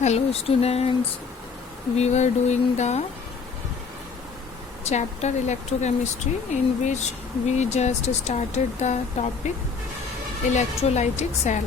Hello students, we were doing the chapter electrochemistry in which we just started the topic electrolytic cell.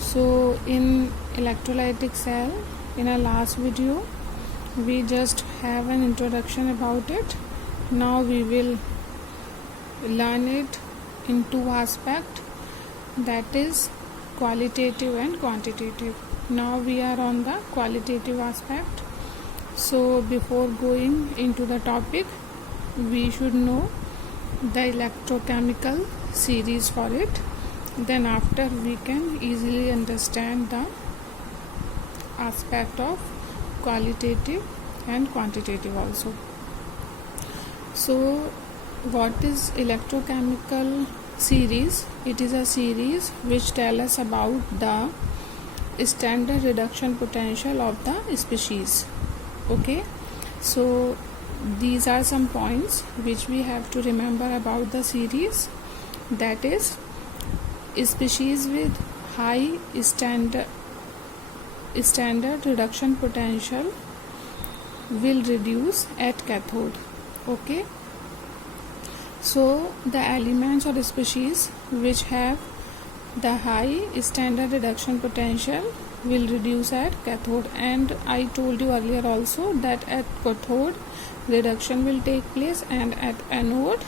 So in electrolytic cell, in our last video we just have an introduction about it. Now we will learn it in two aspects, that is qualitative and quantitative. Now we are on the qualitative aspect. So before going into the topic, we should know the electrochemical series for it. Then after we can easily understand the aspect of qualitative and quantitative also. So what is electrochemical series? It is a series which tell us about the standard reduction potential of the species. Okay, so these are some points which we have to remember about the series. That is, species with high standard reduction potential will reduce at cathode. Okay, so the elements or species which have the high standard reduction potential will reduce at cathode, and I told you earlier also that at cathode reduction will take place and at anode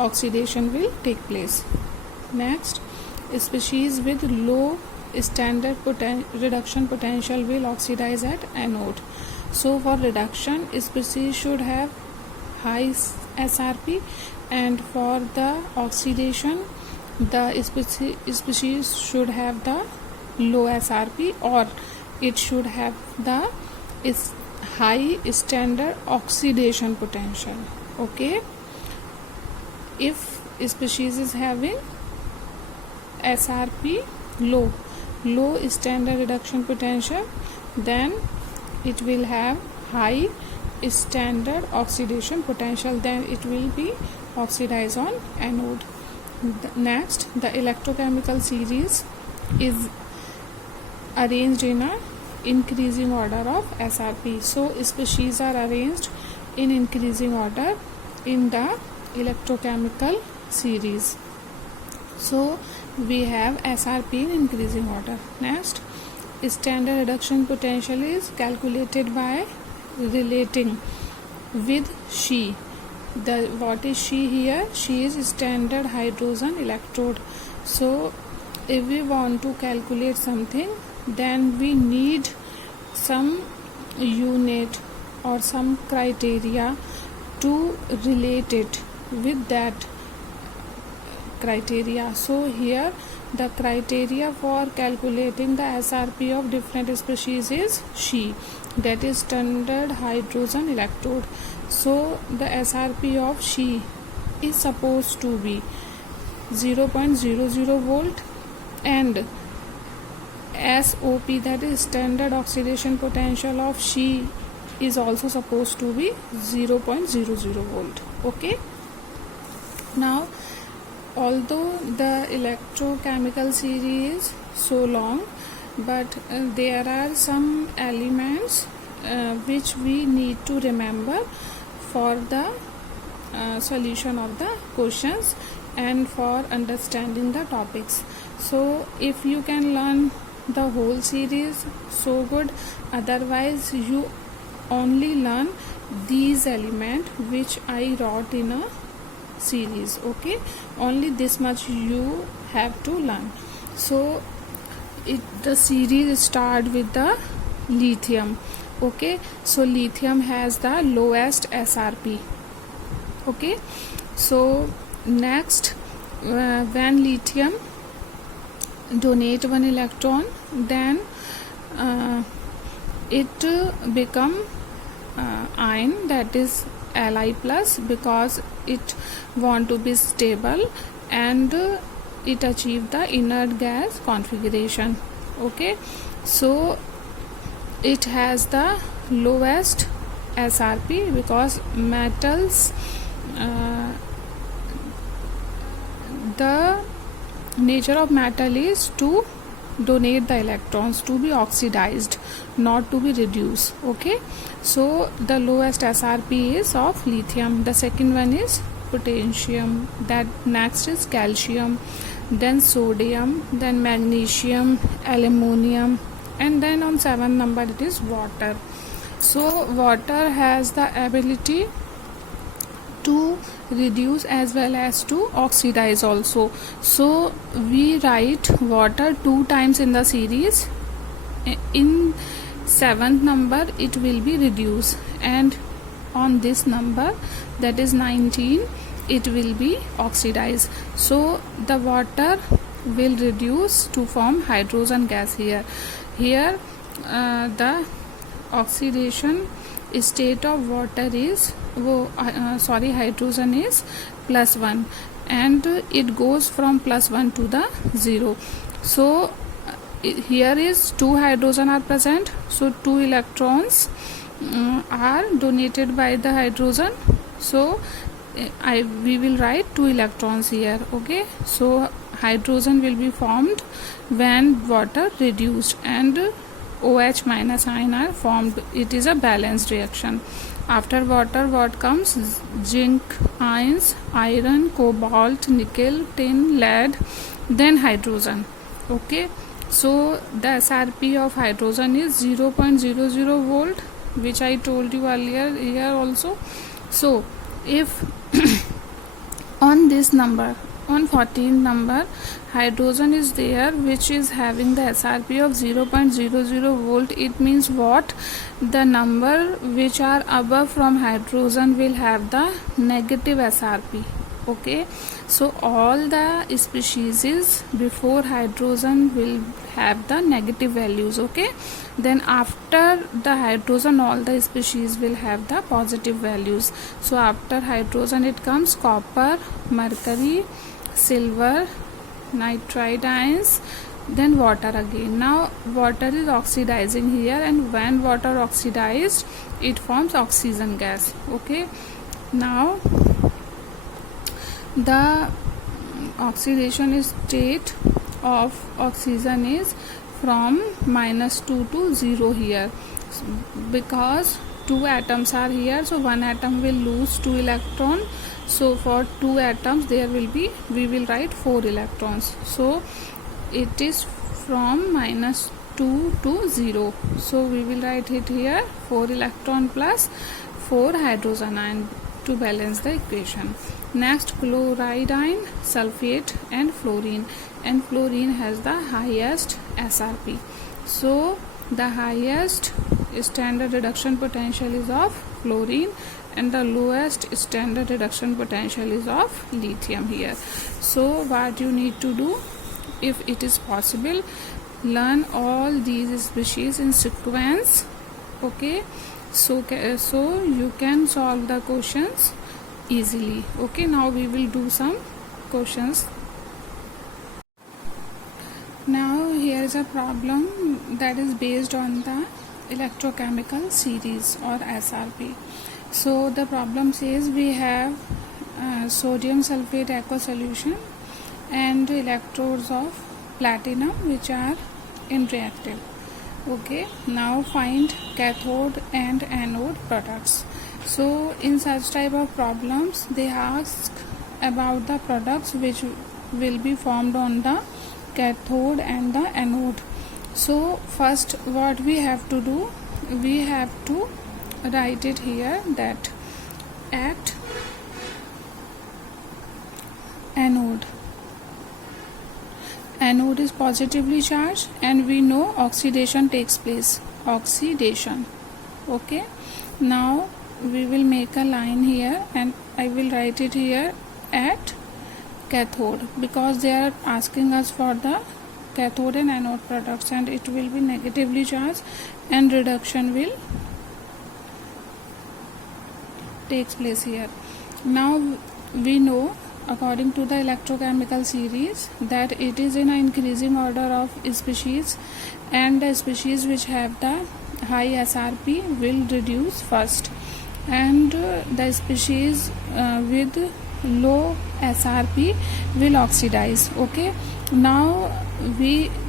oxidation will take place. Next, species with low standard reduction potential will oxidize at anode. So for reduction, species should have high SRP, and for the oxidation the species should have the low SRP, or it should have the high standard oxidation potential. Okay, if species is having SRP low standard reduction potential, then it will have high standard oxidation potential, then it will be oxidized on anode. Next, the electrochemical series is arranged in a increasing order of SRP. So species are arranged in increasing order in the electrochemical series. So we have SRP in increasing order. Next, standard reduction potential is calculated by relating with She. What is She here? She is standard hydrogen electrode. So if we want to calculate something, then we need some unit or some criteria to relate it with that criteria. So here the criteria for calculating the SRP of different species is She, that is standard hydrogen electrode. So the SRP of She is supposed to be 0.00 volt, and SOP, that is standard oxidation potential of She, is also supposed to be 0.00 volt. Okay, now although the electrochemical series is so long, but there are some elements which we need to remember for the solution of the questions and for understanding the topics. So if you can learn the whole series, so good. Otherwise you only learn these elements which I wrote in a series. Okay, only this much you have to learn. So the series start with the lithium. Okay, so lithium has the lowest SRP. Okay, so next, when lithium donate one electron, then it become ion, that is Li plus, because it want to be stable and it achieve the inert gas configuration. Okay, so it has the lowest SRP because metals, the nature of metal is to donate the electrons to be oxidized, not to be reduced. Okay, so the lowest SRP is of lithium. The second one is potassium, that next is calcium, then sodium, then magnesium, aluminum, and then on 7th number it is water. So water has the ability to reduce as well as to oxidize also. So we write water 2 times in the series. In 7th number it will be reduced, and on this number, that is 19, it will be oxidized. So the water will reduce to form hydrogen gas here. Here the oxidation state of water is hydrogen is +1, and it goes from +1 to the 0. So here is 2 hydrogen are present, so 2 electrons are donated by the hydrogen. So we will write 2 electrons here. Okay, so hydrogen will be formed when water reduced, and OH minus ion are formed. It is a balanced reaction. After water, what comes? Zinc ions, iron, cobalt, nickel, tin, lead, then hydrogen. Okay, so the SRP of hydrogen is 0.00 volt, which I told you earlier here also. So if on this number, on 14th number, hydrogen is there which is having the SRP of 0.00 volt, it means what? The number which are above from hydrogen will have the negative SRP. Okay, so all the species before hydrogen will have the negative values. Okay, then after the hydrogen all the species will have the positive values. So after hydrogen it comes copper, mercury, silver, nitride ions, then water again. Now water is oxidizing here, and when water oxidized it forms oxygen gas. Okay, now the oxidation state of oxygen is from -2 to 0 here, because 2 atoms are here, so 1 atom will lose 2 electron. So for 2 atoms there will be, we will write 4 electrons. So it is from -2 to 0. So we will write it here 4 electron plus 4 hydrogen ion to balance the equation. Next, chloride ion, sulfate, and fluorine. And fluorine has the highest SRP. So the highest standard reduction potential is of fluorine, and the lowest standard reduction potential is of lithium here. So what you need to do, if it is possible, learn all these species in sequence. Okay, so you can solve the questions easily. Okay, now we will do some questions. Now here is a problem that is based on the electrochemical series or SRP. So the problem says we have sodium sulfate aqueous solution and electrodes of platinum which are inreactive. Okay, now find cathode and anode products. So in such type of problems they ask about the products which will be formed on the cathode and the anode. So first what we have to do, we have to write it here that at anode is positively charged, and we know oxidation takes place. Oxidation. Okay, now we will make a line here, and I will write it here at cathode, because they are asking us for the cathode and anode products, and it will be negatively charged and reduction will takes place here. Now we know according to the electrochemical series that it is in an increasing order of species, and the species which have the high SRP will reduce first, and the species with low SRP will oxidize. Okay, now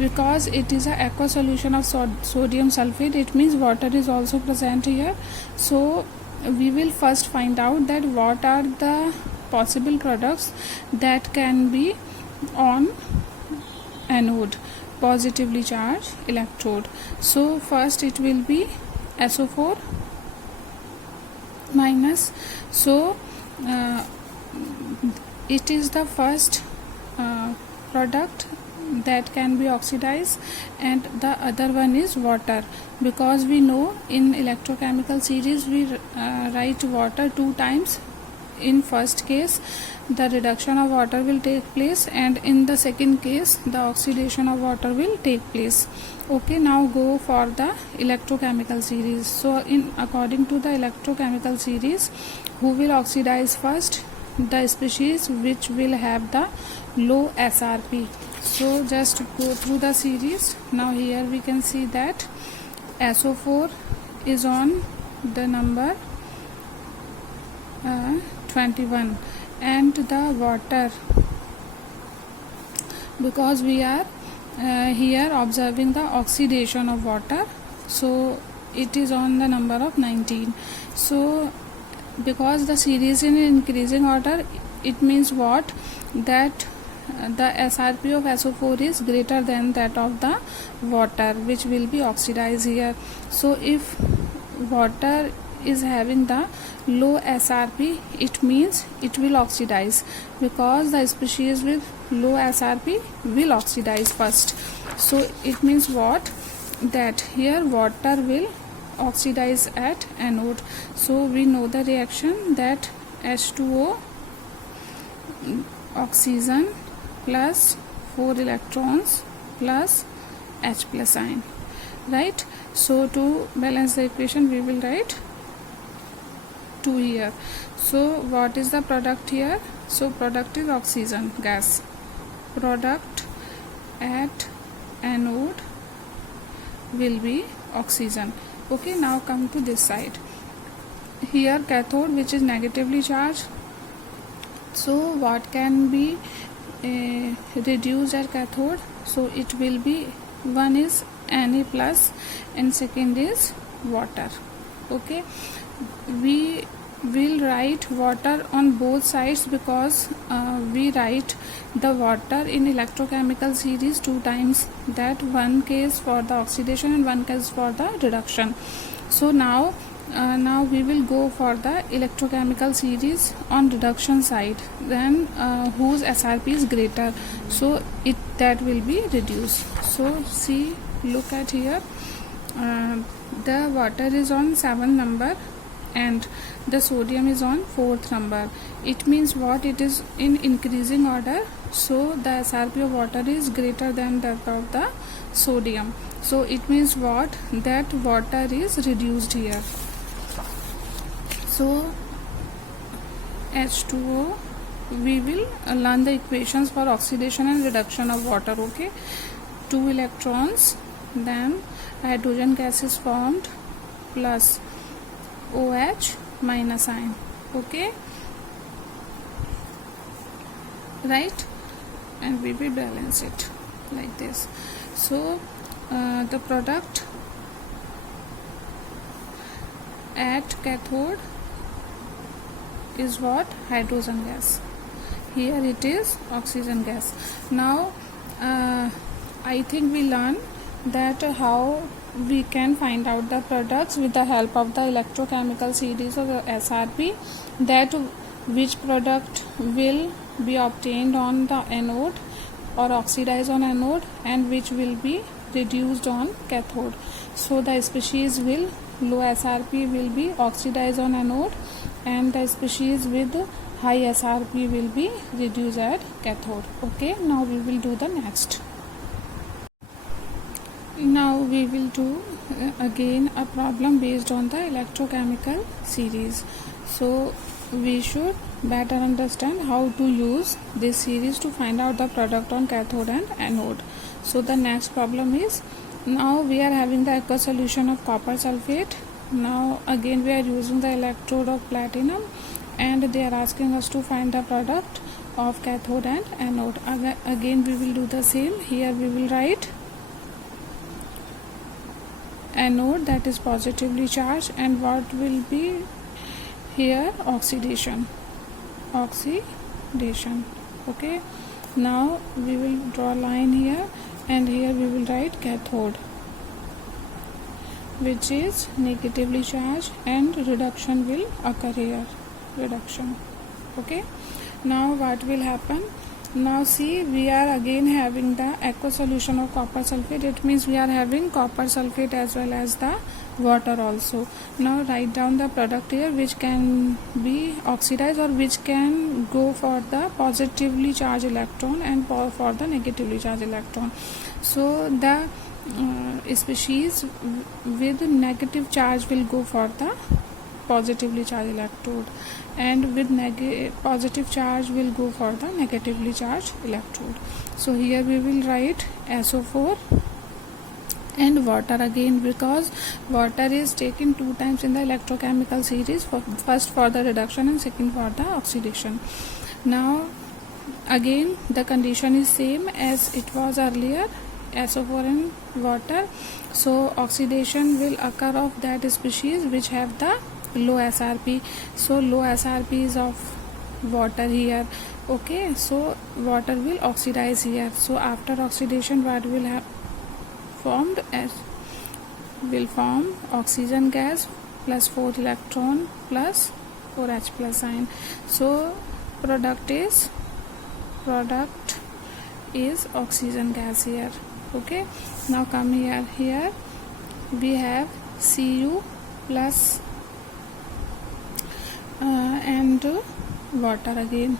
because it is a aqueous solution of sodium sulfate, it means water is also present here. So we will first find out that what are the possible products that can be on anode, positively charged electrode. So first it will be SO4 minus. So it is the first product that can be oxidized, and the other one is water, because we know in electrochemical series we write water 2 times. In first case the reduction of water will take place, and in the second case the oxidation of water will take place. Okay, now go for the electrochemical series. So in according to the electrochemical series, who will oxidize first? The species which will have the low SRP. So just go through the series. Now here we can see that SO4 is on the number 21, and the water, because we are here observing the oxidation of water, so it is on the number of 19. So because the series in increasing order, it means what? That the SRP of SO4 is greater than that of the water, which will be oxidized here. So if water is having the low SRP, it means it will oxidize, because the species with low SRP will oxidize first. So it means what? That here water will oxidize at anode. So we know the reaction, that H2O oxygen plus 4 electrons plus H plus ion, right? So to balance the equation we will write 2 here. So what is the product here? So product is oxygen gas. Product at anode will be oxygen. Okay, now come to this side. Here cathode, which is negatively charged. So what can be reduced at cathode? So it will be, one is Na plus and second is water. Okay, we will write water on both sides, because we write the water in electrochemical series 2 times, that one case for the oxidation and one case for the reduction. So now we will go for the electrochemical series on reduction side, then whose SRP is greater, so that will be reduced. So see, look at here, the water is on 7th number and the sodium is on 4th number. It means what? It is in increasing order, so the SRP of water is greater than that of the sodium. So it means what? That water is reduced here. So H2O, we will learn the equations for oxidation and reduction of water. Okay, 2 electrons, then hydrogen gas is formed plus OH minus ion. Okay, right, and we will balance it like this. So the product at cathode is what? Hydrogen gas. Here it is oxygen gas. Now I think we learn that how we can find out the products with the help of the electrochemical series of the SRP, that which product will be obtained on the anode or oxidized on anode, and which will be reduced on cathode. So the species will low SRP will be oxidized on anode, and the species with high SRP will be reduced at cathode. Okay, now we will do the next. Now we will do again a problem based on the electrochemical series. So we should better understand how to use this series to find out the product on cathode and anode. So the next problem is, now we are having the aqueous solution of copper sulfate. Now again we are using the electrode of platinum, and they are asking us to find the product of cathode and anode. Again we will do the same. Here we will write anode, that is positively charged, and what will be here? Oxidation. Okay, now we will draw a line here, and here we will write cathode, which is negatively charged, and reduction will occur here. Okay, now what will happen? Now see, we are again having the aqueous solution of copper sulfate. It means we are having copper sulfate as well as the water also. Now write down the product here, which can be oxidized or which can go for the positively charged electron and for the negatively charged electron. So the species with negative charge will go for the positively charged electrode, and with positive charge will go for the negatively charged electrode. So here we will write SO4 and water again, because water is taken 2 times in the electrochemical series, first for the reduction and second for the oxidation. Now again the condition is same as it was earlier, SO4 and water. So oxidation will occur of that species which have the low SRP. So low SRP is of water here. Okay, so water will oxidize here. So after oxidation, what will have formed? Will form oxygen gas plus 4 electron plus 4H plus ion. So product is oxygen gas here. Okay, now come here we have Cu plus and water again,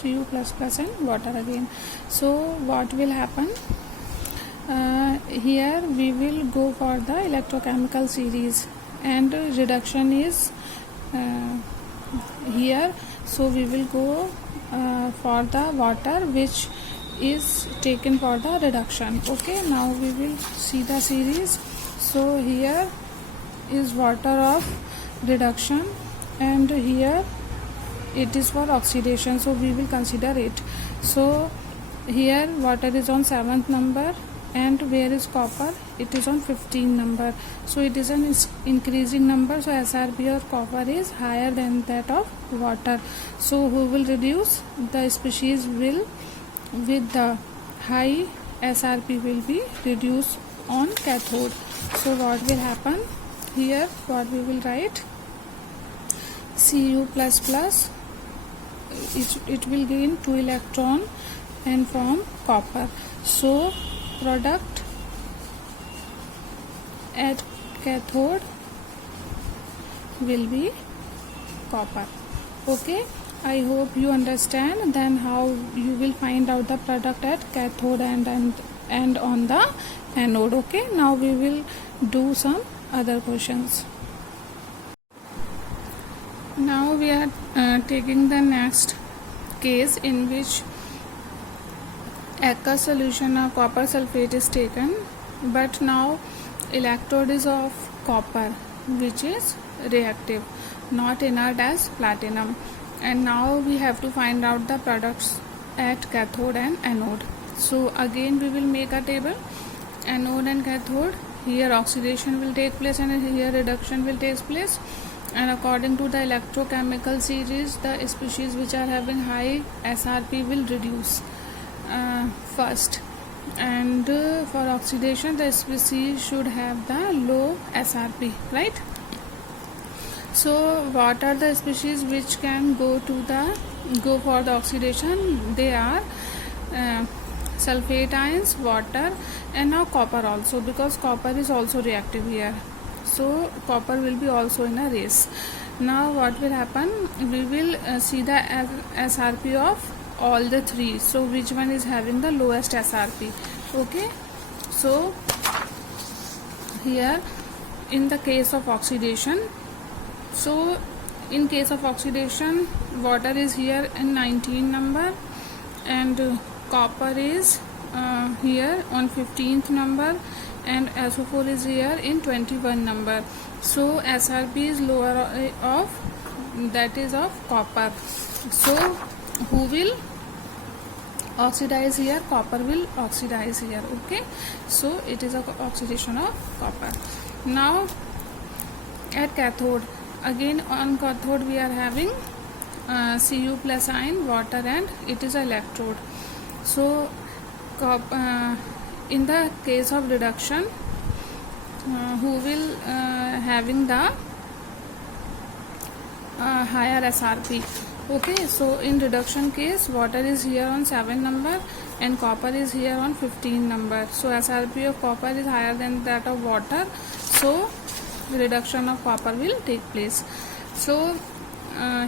Cu plus and water again. So what will happen? Here we will go for the electrochemical series, and reduction is here. So we will go for the water which is taken for the reduction. Okay, now we will see the series. So here is water of reduction, and here it is for oxidation, so we will consider it. So here water is on 7th number, and where is copper? It is on 15 number. So it is an increasing number, so SRP of copper is higher than that of water. So who will reduce? The species will with the high SRP will be reduced on cathode. So what will happen? Here what we will write? Cu plus plus, it will gain 2 electron and form copper. So product at cathode will be copper. Okay, I hope you understand then how you will find out the product at cathode and on the anode. Okay, now we will do some other questions. Now we are taking the next case in which aqueous solution of copper sulfate is taken, but now electrode is of copper, which is reactive, not inert as platinum. And now we have to find out the products at cathode and anode. So again we will make a table, anode and cathode. Here oxidation will take place and here reduction will take place, and according to the electrochemical series, the species which are having high SRP will reduce first, and for oxidation the species should have the low SRP, right? So what are the species which can go for the oxidation? They are sulfate ions, water, and now copper also, because copper is also reactive here. So copper will be also in a race. Now what will happen? We will see the SRP of all the three. So which one is having the lowest SRP? Okay, so here in the case of oxidation, so in case of oxidation, water is here in 19 number, and copper is here on 15th number, and SO4 is here in 21 number. So SRP is lower of, that is of copper. So who will oxidize here, copper will oxidize here. Okay, so it is a oxidation of copper. Now at cathode, again on cathode we are having Cu plus ion, water, and it is an electrode. So in the case of reduction, who will having the higher SRP. Okay, so in reduction case, water is here on 7 number and copper is here on 15 number. So SRP of copper is higher than that of water, so reduction of copper will take place. So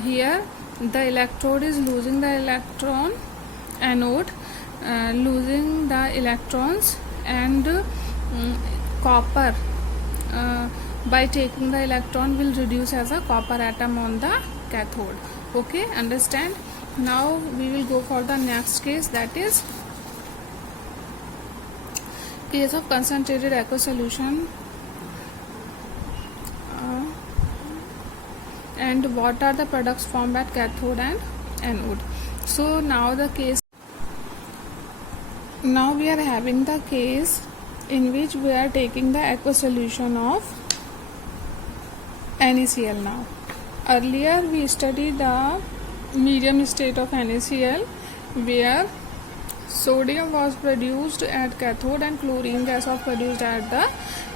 here the electrode is losing the electron, anode losing the electrons, and copper by taking the electron will reduce as a copper atom on the cathode. Okay, understand? Now we will go for the next case, that is case of concentrated aqueous solution. And what are the products formed at cathode and anode? So now we are having the case in which we are taking the aqueous solution of NaCl. Now earlier we studied the medium state of NaCl, where sodium was produced at cathode and chlorine gas was produced at the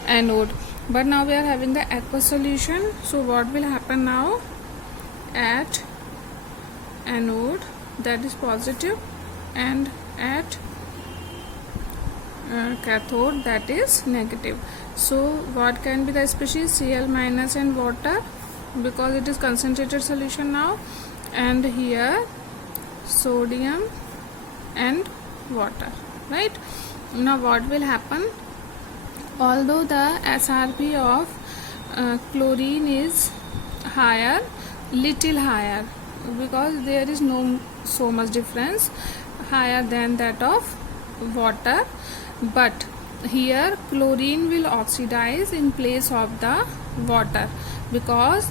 anode. But now we are having the aqueous solution. So what will happen now? At anode, that is positive, and at cathode, that is negative. So what can be the species? Cl minus and water, because it is concentrated solution now, and here sodium and water, right? Now what will happen? Although the SRP of chlorine is higher, little higher, because there is no so much difference, higher than that of water, but here chlorine will oxidize in place of the water, because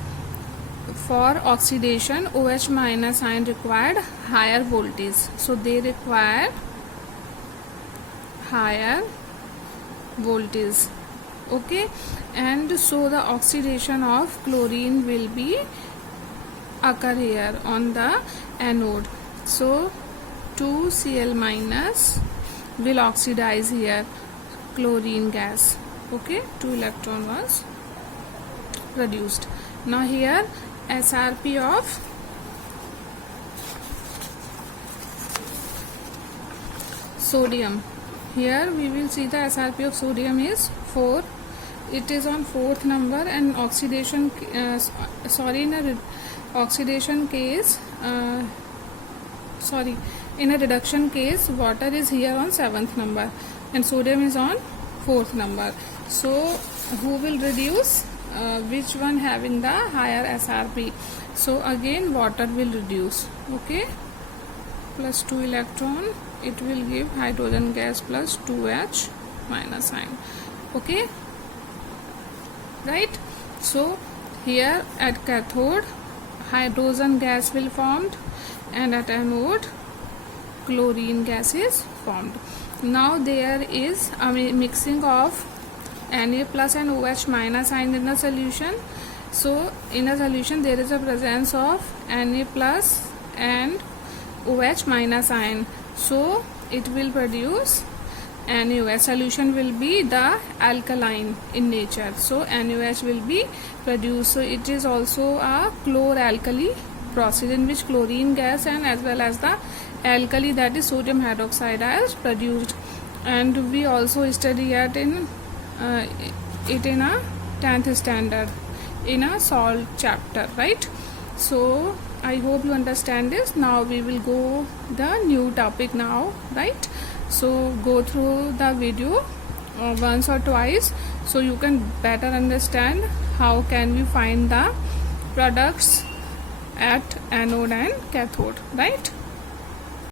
for oxidation OH minus ion required higher voltage, so they require higher voltage. Okay, and so the oxidation of chlorine will be occur here on the anode. So 2Cl minus will oxidize here chlorine gas. Okay, 2 electron was produced. Now here SRP of sodium, here we will see the SRP of sodium is 4. It is on 4th number, and oxidation in a oxidation case, in a reduction case, water is here on 7th number and sodium is on 4th number. So who will reduce? Which one having the higher SRP? So again water will reduce. Okay, plus 2 electron, it will give hydrogen gas plus 2H minus ion. Okay, right? So here at cathode hydrogen gas will formed, and at anode chlorine gas is formed. Now there is a mixing of Na plus and OH minus ion in a solution. So in a solution there is a presence of Na plus and OH minus ion, so it will produce NaOH. Solution will be the alkaline in nature, so NaOH will be produced. So it is also a chloralkali process in which chlorine gas and as well as the alkali, that is sodium hydroxide, is produced. And we also study it in a 10th standard in a salt chapter, right? So I hope you understand this. Now we will go the new topic now, right? So go through the video once or twice, so you can better understand how can we find the products at anode and cathode, right?